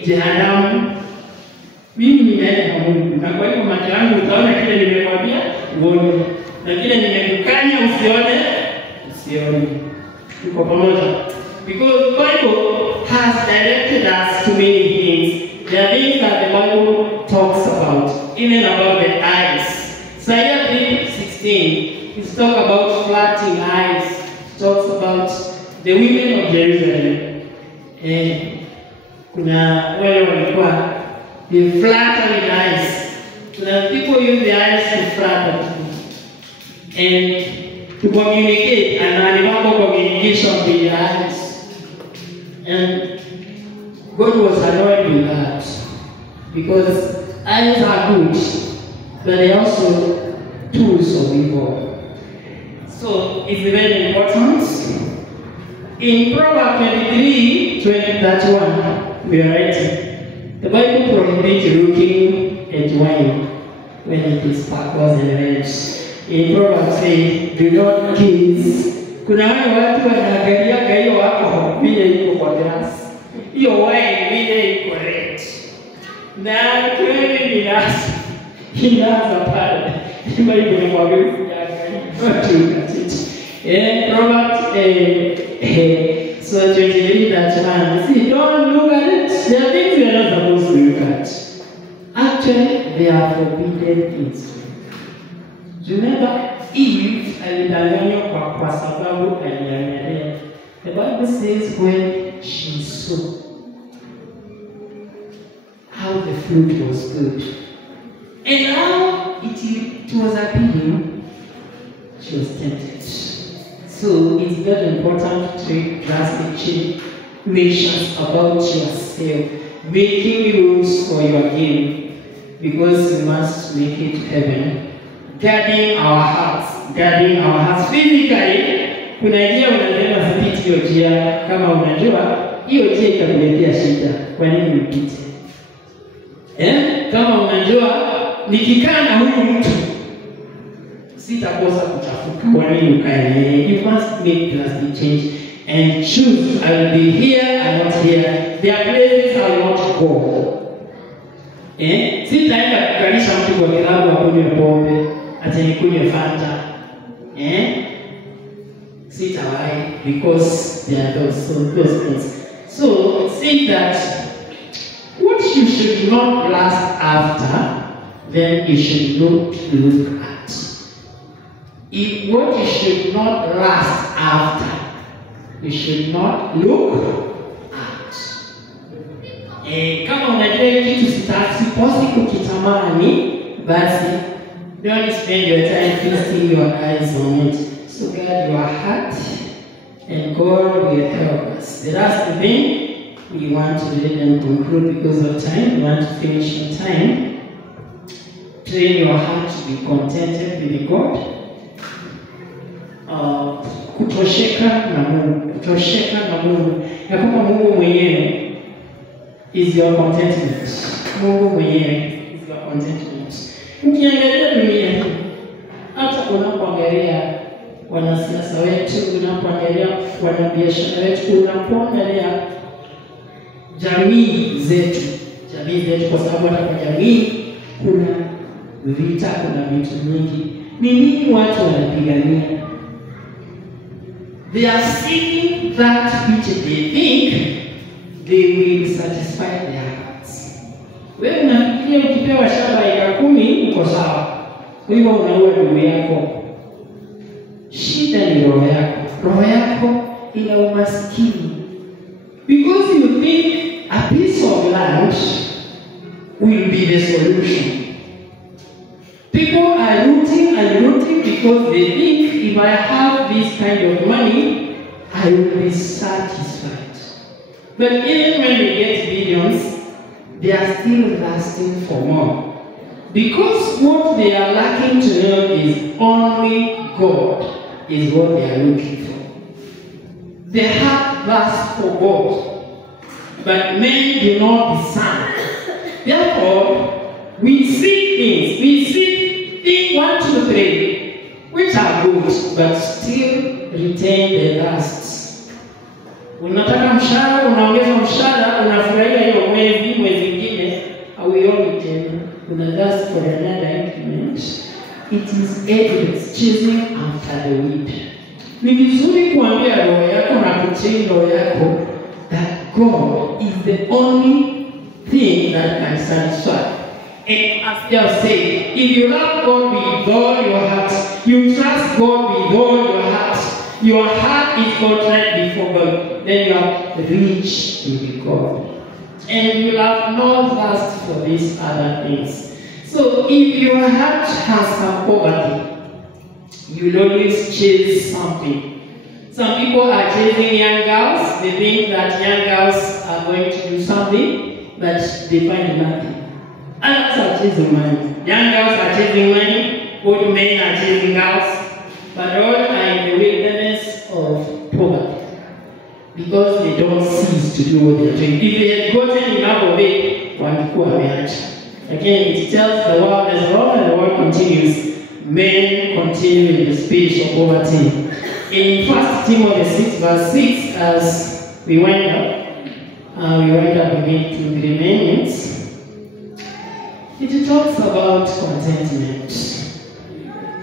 jehanamu. Mimi ninaenda na Mungu. Na kwa hivyo macho yangu utaona kile nimemwambia uone. Na kile nimekukanya usione. Tuko pamoja. Because the Bible has directed us to many things. There are things that the Bible talks about, even about the eyes. Isaiah 3:16, it talks about flattening eyes. It talks about the women of Jerusalem. Kuna wale walikuwa they flatter with eyes. Kuna people use the eyes to flatter and to communicate, and animal communication with the eyes. And God was annoyed with that because eyes are good, but they are also tools of evil. So it's very important. In Proverbs 23:20-31, we are writing, the Bible prohibits looking at wine when it is sparkles and red. In Proverbs says, do not kiss. Kuna watu wanaangalia hiyo wako vile iko kwa glass. Hiyo wine vile iko red. Na kweli ni nasi. Inaanza pale. Kama iko ni kwa vile Proverbs so 23:31. See, don't look at it. There are things we are not supposed to look at. Actually, they are forbidden things. Remember, Eve alidanganywa kwa sababu aliangalia. The Bible says when she saw how the fruit was good and how it was appealing, she was tempted. So it's very important to take drastic measures about yourself, making rules for your game, because you must make it to heaven. Guarding our hearts physically. Kuna njia unasema sipiti hiyo njia, kama unajua hiyo njia itakuletea shida, kwa nini upite? Kama unajua nikikaa na huyu mtu sitakosa kuchafuka, kwa nini ukae? You must make drastic change and choose. I will be here and not here. There are places I will not go. Sitaenda kukalisha mtu kwa kilabu akunywe pombe, ati nikunywe Fanta. Sitawahi, because there are those things. So say that what you should not last after, then you should not look at. If what you should not last after, you should not look at. Kama unajua kitu sipasi kukitamani, basi don't spend your time feasting your eyes on it. So guard your heart, and God will help us. The last thing we want to let them conclude because of time. We want to finish on time. Train your heart to be contented with God. Kutosheka na Mungu. Ya kwamba Mungu mwenyewe is your contentment. Mungu mwenyewe is your contentment. Ukiangalia dunia hii, hata unapoangalia wanasiasa wetu, unapoangalia wanabiashara wetu, unapoangalia jamii zetu, kwa sababu hata kwa jamii kuna vita, kuna vitu mingi. Ni nini watu wanapigania? They are seeking that which they think they will satisfy their hearts. Wewe unafikiria ukipewa shamba eka 10 uko sawa. Kwa hivyo unaua ndugu yako. Shida ni roho yako. Roho yako ina umaskini. Because you think a piece of land will be the solution. People are rooting because they think if I have this kind of money, I will be satisfied. But even when they get billions, they are still lasting for more. Because what they are lacking to know is only God is what they are looking for. They have thirst for God, but men do not discern. Therefore, we see things. We see things 1, 2, 3, which are good, but still retain the lusts. Unataka mshahara, unaongeza mshahara, unafurahia hiyo mwezi mwingine, hauioni tena. Una lust for another increment. It is evidence, chasing after the wind. Ni vizuri kuambia roho yako na kutii roho yako that God is the only thing that can satisfy. And as they have said, if you love God with all your heart, you trust God with all your heart is contrite before God, then you are rich in God. And you have no thirst for these other things. So if your heart has some poverty, you will always chase something. Some people are chasing young girls. They think that young girls are going to do something, but they find nothing. Others are chasing money. Young girls are chasing money. Old men are chasing girls. But all are in the wilderness of poverty. Because they don't cease to do what they are doing. If they had gotten enough of it, wangekuwa wameacha. Again, it tells the world as well, and the world continues. Men continue in the spirit of poverty. In 1 Timothy 6 verse 6, as we wind up again to the remains, it talks about contentment.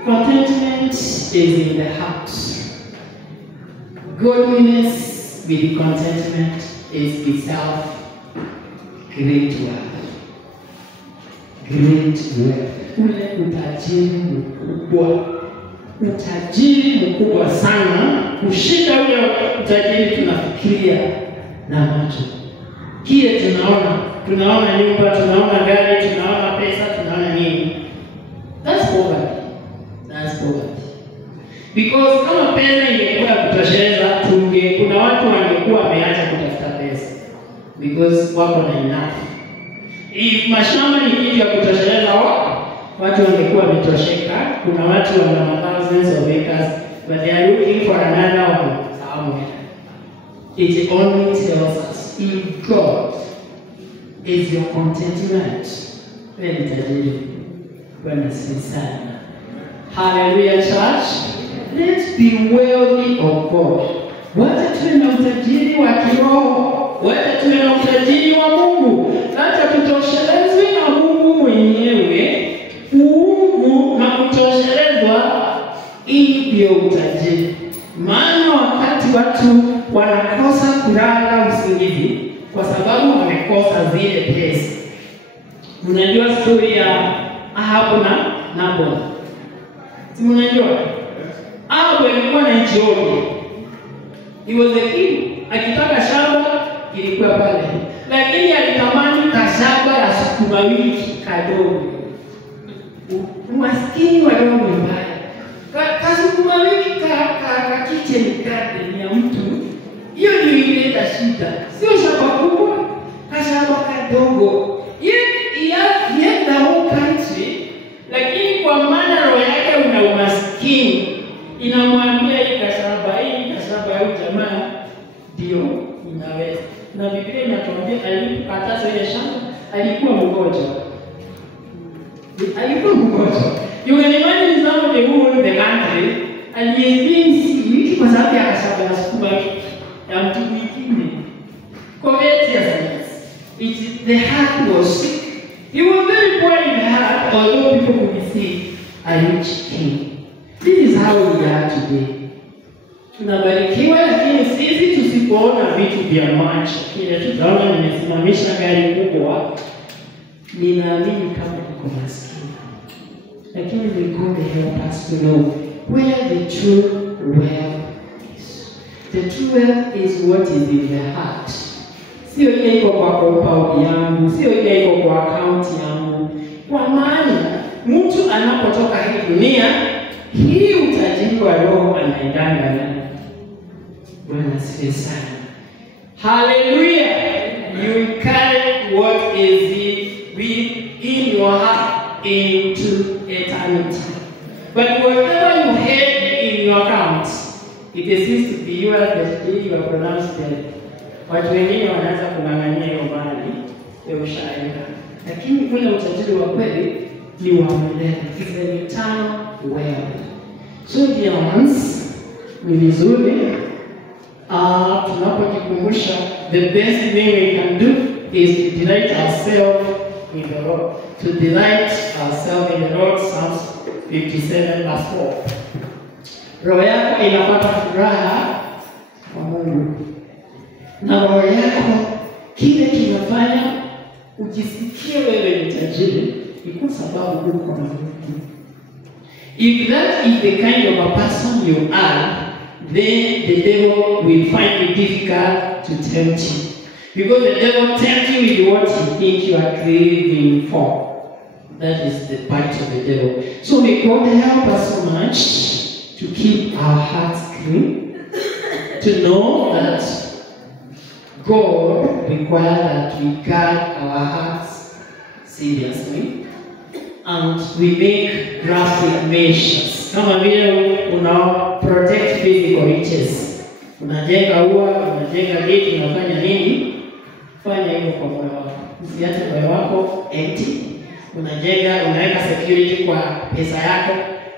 Contentment is in the heart. Godliness with contentment is itself great wealth. Great wealth. Ule utajiri mkubwa sana kushinda ule utajiri tunafikiria na macho. Kile tunaona nyumba, tunaona gari, tunaona pesa, tunaona nini. That's poverty. Because kama pesa ingekuwa kutosheleza, kuna watu wangekuwa wameacha kutafuta pesa. Because wako na enough. If mashamba ni kitu ya kutosheleza watu wangekuwa wametosheka. Kuna watu wana thousands of acres, but they are looking for another one somewhere. It only tells us if God is your contentment, then itajiri. Bwana sana. Hallelujah, church. Let's be wealthy of God. Wacha tuwe na utajiri wa kiroho. Wacha tuwe na utajiri wa Mungu. Wacha tutoshelezwe na Mungu. akakosa zile pesa. Mnajua story ya Ahabu na Naboth? Si mnajua? Ahabu alikuwa na nchi yote. He was the king. Akitaka shamba ilikuwa pale. Lakini alitamani kashamba ya sukuma wiki kadogo. Umaskini wa roho mbaya. Kasukuma wiki ka kitchen garden ya mtu. Hiyo ndio ileta shida. Sio shamba kubwa, kashamba kadogo. Yeye the whole country, lakini kwa maana roho yake una umaskini, inamwambia hii kashamba ya jamaa ndio inaweza. Na Biblia inatuambia alipokataza ile shamba alikuwa mgonjwa. You can imagine somebody who owned the country and he is being sick kwa sababu ya kashamba ya sukuma ya mtu mwingine. Covetousness. The heart was sick. He was very poor in the heart, although people could see a rich king. This is how we are today. Tunabarikiwa, lakini sisi tusipoona vitu vya macho, kile tutaona nimesimamisha gari kubwa, ninaamini kama niko maskini. Lakini God help us to know where the true wealth is. The true wealth is what is in the heart. Sio ile iko kwa compound yangu, sio ile iko kwa account yangu. Kwa maana mtu anapotoka hii dunia, hii utajiri wa roho anaendana nayo. Bwana asifiwe sana. Hallelujah. You carry what is in your heart into eternity. But whatever you have in your account, it is to be yours the day you are pronounced dead. Watu wengine wanaanza kung'ang'ania hiyo mali ya ushaenda. Lakini ule utajiri wa kweli ni wa milele. It's an eternal wealth. So dear ones, ni vizuri tunapojikumbusha the best thing we can do is to delight ourselves in the Lord. To delight ourselves in the Lord, Psalms 57 verse 4. Roho yako inapata furaha kwa Mungu. Na roho yako kile kinafanya ujisikie wewe ni tajiri ni kwa sababu uko na Mungu. If that is the kind of a person you are, then the devil will find it difficult to tempt you. Because the devil tempts you with what he thinks you are craving for. That is the bite of the devil. So may God help us so much to keep our hearts clean, to know that God requires that we guard our hearts seriously and we make drastic measures. Kama vile protect physical riches. Unajenga ua, unajenga gate, unafanya nini? Fanya hivyo kwa moyo wako. Usiache moyo wako empty. Unajenga, unaweka security kwa pesa yako,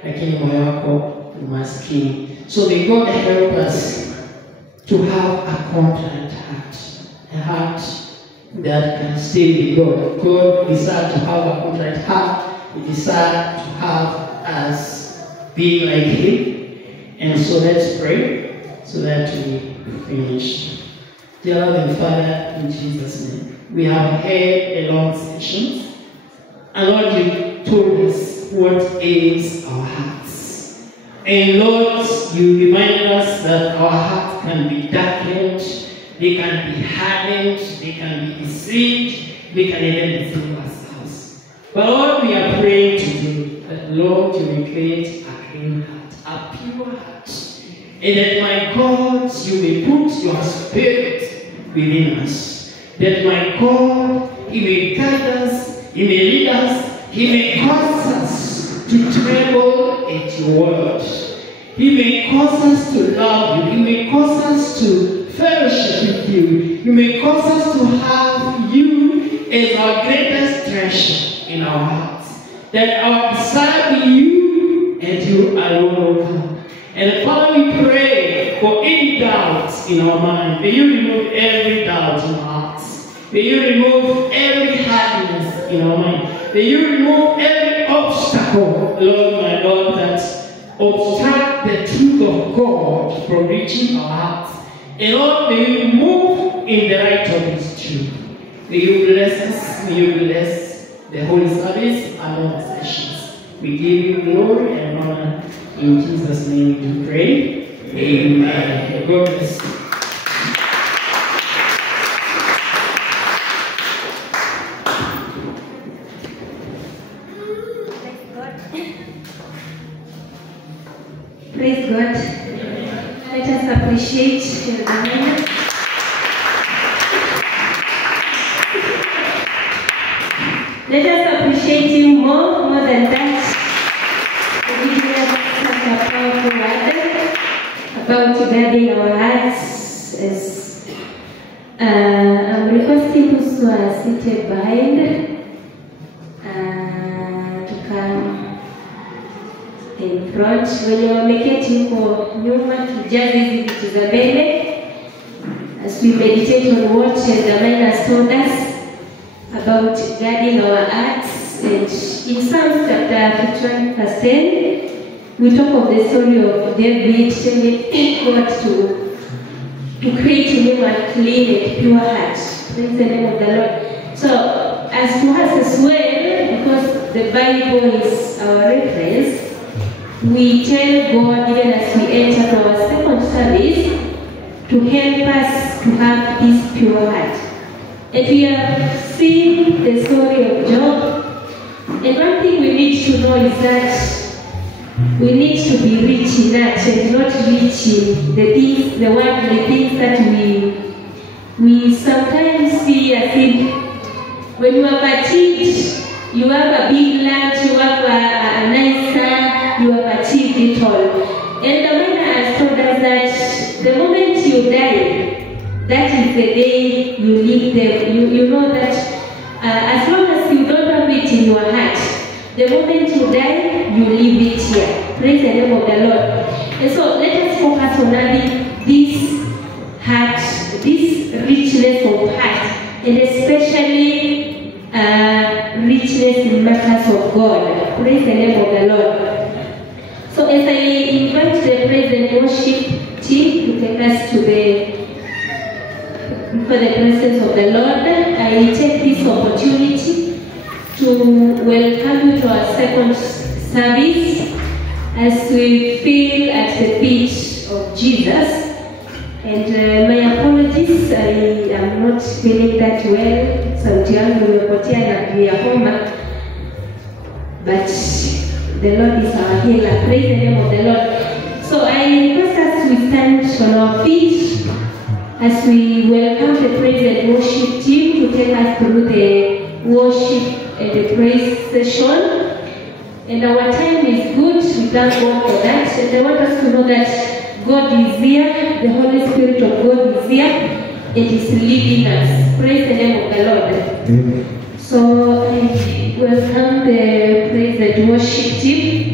lakini moyo wako umaskini. So may God help us to have a contrite heart. A heart that can stay with God. God desires to have a contrite heart. He desires to have us be like Him. And so let's pray so that we finish. Dear loving Father, in Jesus' name, we have had a long session. And Lord, you told us what is our hearts. And Lord, you remind us that our hearts can be darkened, they can be hardened, they can be deceived, they can even deceive ourselves. But Lord, we are praying today that Lord, you will create a clean heart, a pure heart. And that my God, you may put your spirit within us. That my God, He may guide us, He may lead us, He may cause us to tremble at your word. He may cause us to love you. He may cause us to fellowship with you. He may cause us to have you as our greatest treasure in our hearts. That our desire be you and you alone, O God. And Father, we pray for any doubts in our mind. May you remove every doubt in our hearts. May you remove every hardness in our mind. May you remove every obstacle, Lord my Lord, that obstruct the truth of God from reaching our hearts. And Lord, may you move in the light of His truth. May you bless us, may you bless the Holy Service and all the sessions. We give you glory and honor. In Jesus' name we pray. Amen. God bless you. Praise God. Let us appreciate the moment. Let us appreciate him more than that. We hear such a powerful word about guarding our hearts. As I'm requesting those who are seated behind to come in front. Wenye wameketi huko nyuma, tujaze hizi vitu za mbele as we meditate on what the man has told us about guarding our hearts. And in Psalms chapter 51 verse 10, we talk of the story of David telling God to create in him a clean and pure heart. Praise the name of the Lord. So as to us as well, because the Bible is our reference, we tell God, even as we enter our second service, to help us to have this pure heart. And we have seen the story of Job. And one thing we need to know is that we need to be rich in that and not rich in the things, the worldly things that we sometimes see as if when you have achieved, you have a big lunch, you have a nice car, you have achieved it all. And the man has told us that the moment you die, that is the day you leave them. You know that as long as you don't have it in your heart, the moment you die, you leave it here. Praise the name of the Lord. And so let us focus on having this heart, this richness of heart, and especially richness in matters of God. Praise the name of the Lord. So as I invite the praise and worship team to take us to for the presence of the Lord, I take this opportunity to welcome you to our second service as we feel at the feet of Jesus. And my apologies, I am not feeling that well. Sauti yangu imepotea na pia homa. But the Lord is our healer. Praise the name of the Lord. So I request us to stand on our feet as we welcome the praise and worship team to take us through the worship and the praise session. And our time is good. We thank God for that. And I want us to know that God is here. The Holy Spirit of God is here. It is leading us. Praise the name of the Lord. Amen. So I welcome the praise and worship team